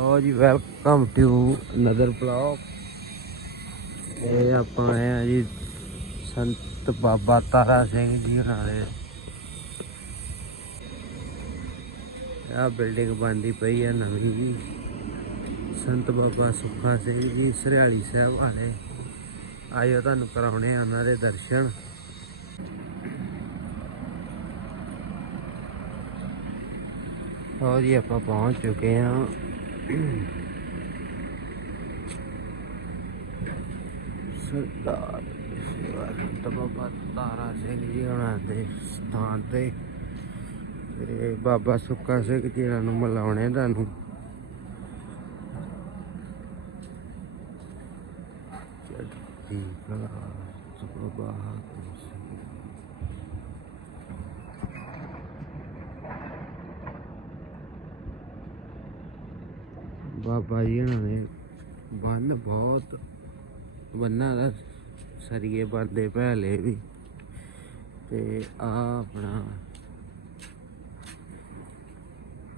ਲਓ ਜੀ welcome to another blog ਇਹ ਆਪਾਂ ਆਏ ਆ ਜੀ ਸੰਤ ਬਾਬਾ ਤਾਰਾ ਸਿੰਘ ਜੀ ਹੋਰਾਂ ਦੇ ਆ ਬਿਲਡਿੰਗ ਬਣਦੀ ਪਈ ਆ ਨਵੀਂ ਜੀ। ਸੰਤ ਬਾਬਾ ਸੁੱਖਾ ਸਿੰਘ ਜੀ, ਸਰਿਆਲੀ ਸਾਹਿਬ ਵਾਲੇ। ਆਇਓ ਤੁਹਾਨੂੰ ਕਰਾਉਣੇ ਆ ਉਹਨਾਂ ਦੇ ਦਰਸ਼ਨ। ਲਓ ਜੀ, ਆਪਾਂ ਪਹੁੰਚ ਚੁੱਕੇ ਹਾਂ। ਸਰਦਾਰ ਸੰਤ ਬਾਬਾ ਤਾਰਾ ਸਿੰਘ ਜੀ ਉਹਨਾਂ ਦੇ ਸਥਾਨ ਤੇ। ਤੇ ਬਾਬਾ ਸੁੱਕਾ ਸਿੰਘ ਜੀ ਹੋਰਾਂ ਨੂੰ ਮਿਲਾਉਣੇ ਤੁਹਾਨੂੰ। ਚੜ੍ਹਦੀ ਕਲਾ ਸੁਭਾ ਸਿੰਘ ਬਾਬਾ ਜੀ ਉਹਨਾਂ ਨੇ ਬੰਨ ਬਹੁਤ ਬੰਨਾਂ ਦਾ ਸਰੀਏ ਬੰਦੇ ਪਹਿਲੇ ਵੀ। ਤੇ ਆ ਆਪਣਾ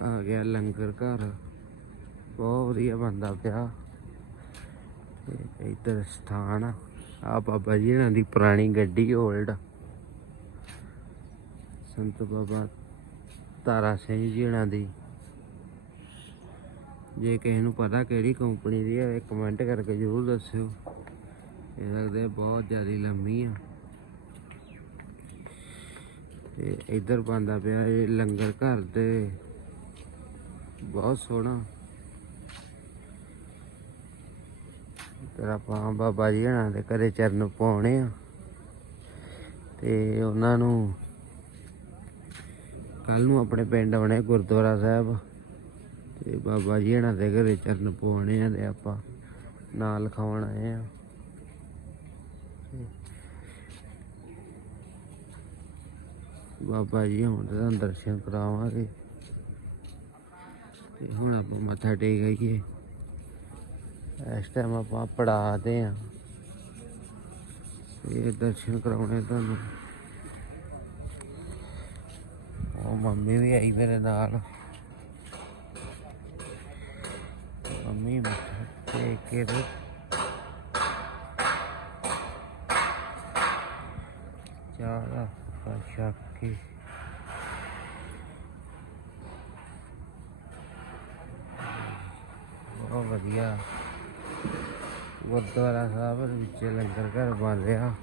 ਆ ਗਿਆ ਲੰਗਰ ਘਰ। ਬਹੁਤ ਵਧੀਆ ਬੰਦਾ ਪਿਆ। ਤੇ ਇੱਧਰ ਸਥਾਨ ਆ। ਆਹ ਬਾਬਾ ਜੀ ਇਹਨਾਂ ਦੀ ਪੁਰਾਣੀ ਗੱਡੀ ਓਲਡ ਸੰਤ ਬਾਬਾ ਤਾਰਾ ਸਿੰਘ ਜੀ ਉਹਨਾਂ ਦੀ। ਜੇ ਕਿਸੇ ਨੂੰ ਪਤਾ ਕਿਹੜੀ ਕੰਪਨੀ ਦੀ ਹੈ ਕਮੈਂਟ ਕਰਕੇ ਜ਼ਰੂਰ ਦੱਸਿਓ। ਇਹ ਲੱਗਦਾ ਬਹੁਤ ਜ਼ਿਆਦਾ ਲੰਮੀ ਆ। ਤੇ ਇੱਧਰ ਪਾਉਂਦਾ ਪਿਆ, ਇਹ ਲੰਗਰ ਘਰ ਦੇ। ਬਹੁਤ ਸੋਹਣਾ। ਤੇ ਆਪਾਂ ਬਾਬਾ ਜੀ ਹਣਾ ਦੇ ਘਰੇ ਚਰਨ ਪਾਉਣੇ ਆ। ਤੇ ਉਹਨਾਂ ਨੂੰ ਕੱਲ ਨੂੰ ਆਪਣੇ ਪਿੰਡ ਆਉਣੇ ਗੁਰਦੁਆਰਾ ਸਾਹਿਬ। ਤੇ ਬਾਬਾ ਜੀ ਹਣਾ ਦੇ ਘਰੇ ਚਰਨ ਪਵਾਉਣੇ ਆ ਤੇ ਆਪਾਂ ਨਾਲ ਖਾਉਣ ਆਏ ਆ। ਬਾਬਾ ਜੀ ਹੁਣ ਤਾਂ ਦਰਸ਼ਨ ਕਰਾਵਾਂਗੇ। ਤੇ ਹੁਣ ਆਪਾਂ ਮੱਥਾ ਟੇਕ ਆਈਏ। ਇਸ ਟਾਈਮ ਆਪਾਂ ਪੜਾਦੇ ਆ। ਇਹ ਦਰਸ਼ਨ ਕਰਾਉਣੇ ਤੁਹਾਨੂੰ। ਉਹ ਮੰਮੀ ਵੀ ਆਈ ਮੇਰੇ ਨਾਲ। ਮੰਮੀ ਮੱਥਾ ਟੇਕ ਕੇ ਤੇ ਚਾਹ ਬਹੁਤ ਵਧੀਆ। ਗੁਰਦੁਆਰਾ ਸਾਹਿਬ ਵਿੱਚ ਲੰਗਰ ਘਰ ਬਣ ਰਿਹਾ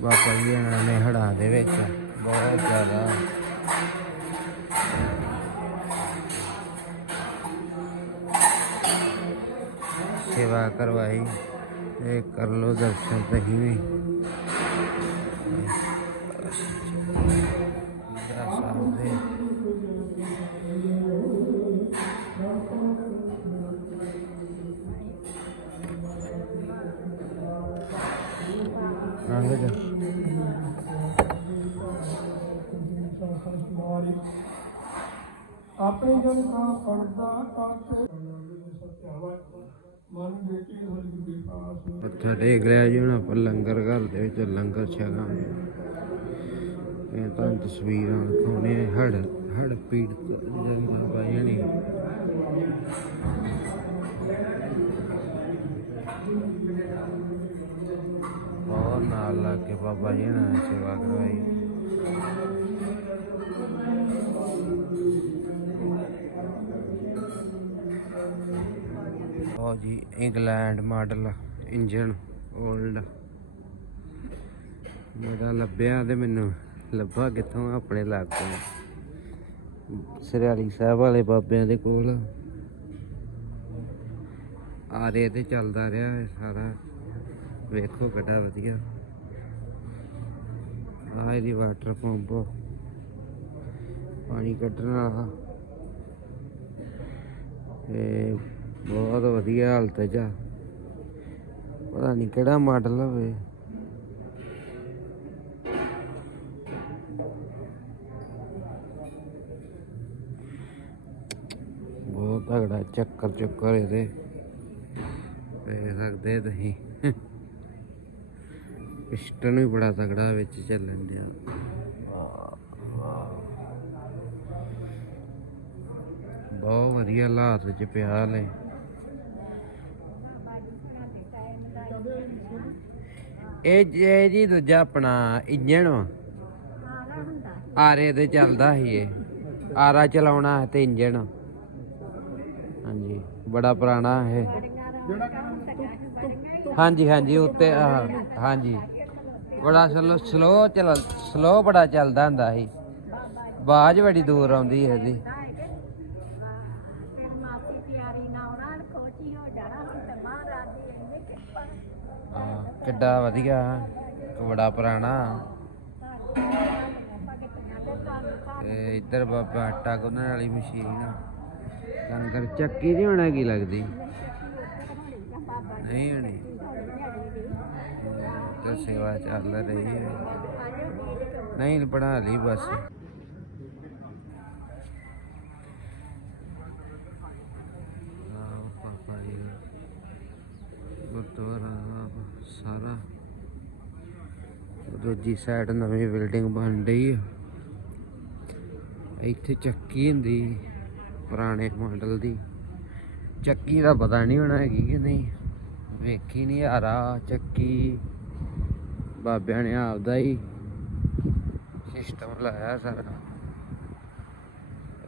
ਬਾਬਾ ਜੀ ਇਹਨਾਂ ਨੇ ਹੜਾਂ ਦੇ ਵਿੱਚ ਬਹੁਤ ਜ਼ਿਆਦਾ ਸੇਵਾ ਕਰਵਾਈ ਇਹ ਕਰ ਲੋ ਦਰਸ਼ਨ ਤੁਸੀਂ ਵੀ ਗੁਰਦੁਆਰਾ ਸਾਹਿਬ ਦੇ ਆਪਣੇ ਜਨ ਕਾ ਪੜਦਾ ਕਾਤੇ ਮਨ ਬੇਟੀ ਹਰੀ ਦੀ ਪਾਸ। ਮੱਥਾ ਟੇਕ ਲਿਆ ਜੀ ਹੁਣ ਆਪਾਂ ਲੰਗਰ ਘਰ ਦੇ ਵਿੱਚ, ਲੰਗਰ ਛਕਾਂਗੇ ਇਹ ਤਾਂ ਤਸਵੀਰਾਂ ਦਿਖਾਉਣੇ ਹੜ ਹੜ ਪੀੜਤ ਜਨਤਾ ਪਾਈ ਨਹੀਂ ਹੋਰ ਨਾਲ ਲੱਗ ਕੇ ਬਾਬਾ ਜੀ ਨੇ ਸੇਵਾ ਕਰਵਾਈ। ਉਹ ਜੀ, ਇੰਗਲੈਂਡ ਮਾਡਲ ਇੰਜਨ 올ਡ ਮੇਰਾ ਲੱਭਿਆ ਤੇ ਮੈਨੂੰ, ਲੱਭਾ ਕਿੱਥੋਂ ਆਪਣੇ ਲਾਗੋਂ। ਸਰਿਆਲੀ ਸਾਹਿਬ ਵਾਲੇ ਬਾਬਿਆਂ ਦੇ ਕੋਲ। ਆ ਰਹੇ ਤੇ ਚੱਲਦਾ ਰਿਹਾ ਸਾਰਾ। ਵੇਖੋ ਕਿੱਡਾ ਵਧੀਆ। ਆਹ ਇਹਦੀ ਵਾਟਰ ਪੰਪ ਪਾਣੀ ਕੱਢਣ ਵਾਲਾ। ਇਹ ਬਹੁਤ ਵਧੀਆ ਹਾਲਤ ਚ ਆ। ਪਤਾ ਨਹੀਂ ਕਿਹੜਾ ਮਾਡਲ ਹੋਵੇ ਬਹੁਤ ਤਗੜਾ ਚੱਕਰ ਚੁੱਕਰ ਇਹਦੇ। ਦੇਖ ਸਕਦੇ ਤੁਸੀਂ। ਪਿਸਟਨ ਵੀ ਬੜਾ ਤਗੜਾ ਵਿੱਚ ਚੱਲਣ ਡਿਆ। ਬਹੁਤ ਵਧੀਆ ਹਾਲਾਤ ਚ ਪਿਆ ਲੈ ਇਹ ਜੇ ਜੀ ਦੂਜਾ ਆਪਣਾ ਇੰਜਣ। ਆਰੇ ਤੇ ਚੱਲਦਾ ਸੀ ਇਹ। ਆਰਾ ਚਲਾਉਣਾ ਤੇ ਇੰਜਣ। ਹਾਂਜੀ, ਬੜਾ ਪੁਰਾਣਾ ਇਹ। ਹਾਂਜੀ ਹਾਂਜੀ, ਉੱਤੇ ਹਾਂਜੀ। ਬੜਾ ਸਲੋ ਸਲੋ ਚੱਲ, ਸਲੋ ਬੜਾ ਚੱਲਦਾ ਹੁੰਦਾ ਸੀ। ਬਾਜ ਬੜੀ ਦੂਰ ਆਉਂਦੀ ਹੈ ਇਹਦੀ। ਕਿੱਡਾ ਵਧੀਆ ਬੜਾ ਪੁਰਾਣਾ। ਇੱਧਰ ਬਾਬਾ ਆਟਾ ਗੁੰਨਣ ਵਾਲੀ ਮਸ਼ੀਨ ਲੰਗਰ ਚੱਕੀ ਨਹੀਂ ਹੋਣਾ ਕੀ ਲੱਗਦੀ? ਨਹੀਂ ਹੋਣੀ। ਤੇ ਸੇਵਾ ਚੱਲ ਰਹੀ ਹੈ। ਨਹੀਂ, ਬਣਾ ਲਈ ਬਸ ਆਹ ਪਾਪਾ ਜੀ ਦਾ ਗੁਰਦੁਆਰਾ ਸਾਹਿਬ ਸਾਰਾ। ਦੂਜੀ ਸਾਈਡ ਨਵੀਂ ਬਿਲਡਿੰਗ ਬਣ ਰਹੀ ਹੈ ਇੱਥੇ ਚੱਕੀ ਹੁੰਦੀ, ਪੁਰਾਣੇ ਮਾਡਲ ਦੀ। ਚੱਕੀ ਦਾ ਪਤਾ ਨਹੀਂ ਹੋਣਾ ਹੈਗੀ ਕਿ ਨਹੀਂ। ਵੇਖੀ ਨਹੀਂ ਹਾਰਾ ਚੱਕੀ। ਬਾਬਿਆਂ ਨੇ ਆਪਦਾ ਹੀ ਸਿਸਟਮ ਲਾਇਆ ਸਾਰਾ।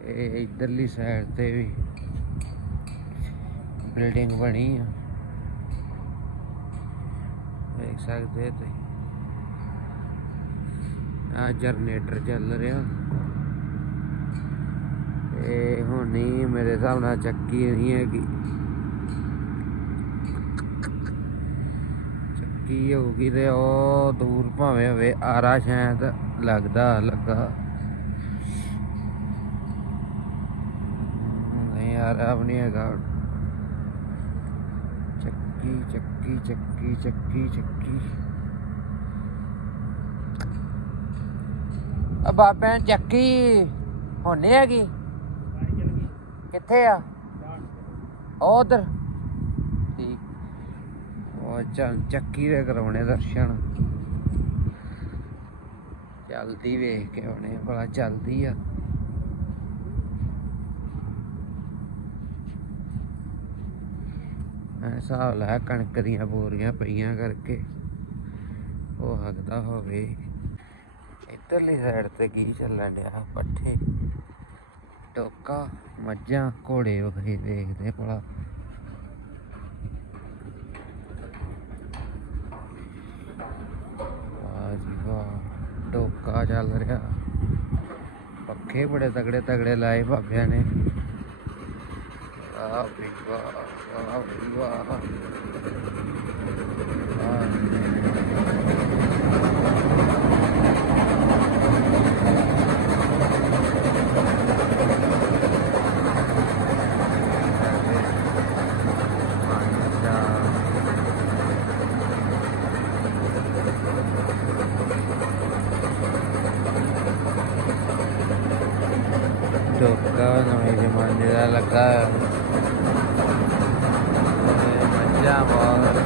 ਇਹ ਇਧਰਲੀ ਸਾਈਡ ਤੇ ਵੀ ਬਿਲਡਿੰਗ ਬਣੀ ਆ। ਦੇਖ ਸਕਦੇ ਤੁਸੀਂ। ਆ ਜਨਰੇਟਰ ਚੱਲ ਰਿਹਾ। ਇਹ ਹੁਣ ਮੇਰੇ ਹਿਸਾਬ ਨਾਲ ਚੱਕੀ ਨਹੀਂ ਹੈਗੀ। ਚੱਕੀ ਹੋਊਗੀ ਤੇ ਉਹ ਦੂਰ ਭਾਵੇਂ ਹੋਵੇ, ਆਰਾ ਸ਼ਾਇਦ ਲੱਗਦਾ, ਲੱਗਾ। ਨਹੀਂ, ਆਰਾ ਵੀ ਨਹੀਂ ਹੈਗਾ। ਚੱਕੀ ਚੱਕੀ ਚੱਕੀ। ਚੱਕੀ ਚੱਕੀ ਆ ਬਾਬਿਆਂ ਚੱਕੀ ਹੋਣੀ ਹੈਗੀ। ਕਿੱਥੇ ਆ? ਉਧਰ। ਠੀਕ। ਉਹ ਚੱਲ ਚੱਕੀ ਦੇ ਕਰਾਉਣੇ ਦਰਸ਼ਨ। ਚੱਲਦੀ ਵੇਖ ਕੇ ਆਉਣੇ ਭਲਾ ਚੱਲਦੀ ਆ। ਹਿਸਾਬ ਲਾ ਕਣਕ ਦੀਆਂ ਬੋਰੀਆਂ ਪਈਆਂ ਕਰਕੇ। ਹੋ ਸਕਦਾ ਹੋਵੇ। ਇੱਧਰਲੀ ਸਾਈਡ ਤੇ ਕੀ ਚੱਲਣ ਡਿਆ? ਪੱਠੇ, ਟੋਕਾ, ਮੱਝਾਂ, ਘੋੜੇ ਵਖੇ ਦੇਖਦੇ ਭਲਾ। ਵਾਹ ਟੋਕਾ ਚੱਲ ਰਿਹਾ। ਪੱਖੇ ਬੜੇ ਤਗੜੇ ਤਗੜੇ ਲਾਏ ਬਾਬਿਆਂ ਨੇ। ਵਾਹ ਵੀ ਵਾਹ ਵਾਹ ਵੀ ਵਾਹ ਵਾਹ ਟੋਕਾ ਨਵੇਂ ਜ਼ਮਾਨੇ ਦਾ ਲੱਗਾ ਇਹ ਮੱਝਾਂ ਬਹੁਤ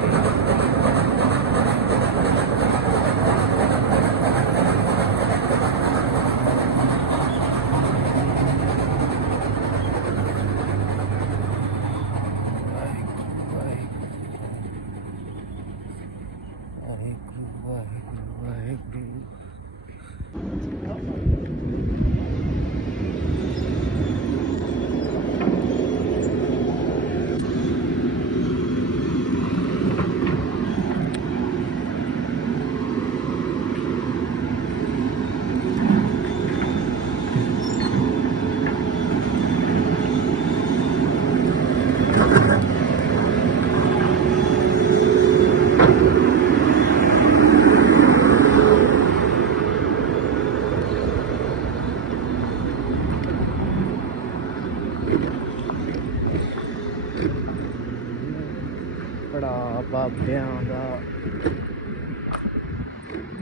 ਵਾਹਿਗੁਰੂ ਵਾਹਿਗੁਰੂ ਵਾਹਿਗੁਰੂ ਬੜਾ ਬਾਬਿਆਂ ਦਾ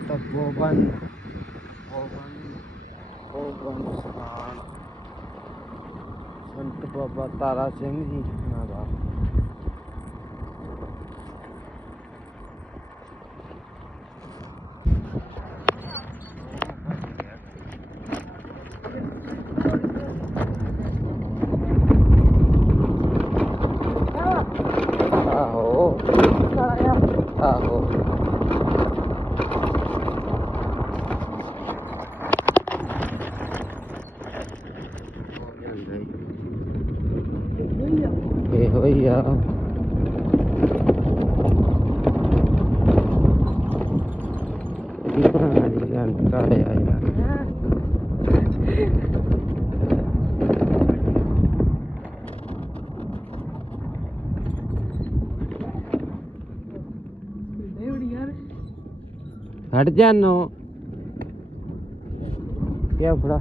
ਤਪੋਬਨ ਤਪੋਬਨ ਤਪੋਬਨ ਸਥਾਨ। ਸੰਤ ਬਾਬਾ ਤਾਰਾ ਸਿੰਘ ਜੀ ਉਹਨਾਂ ਦਾ। હડજાનો કેવડા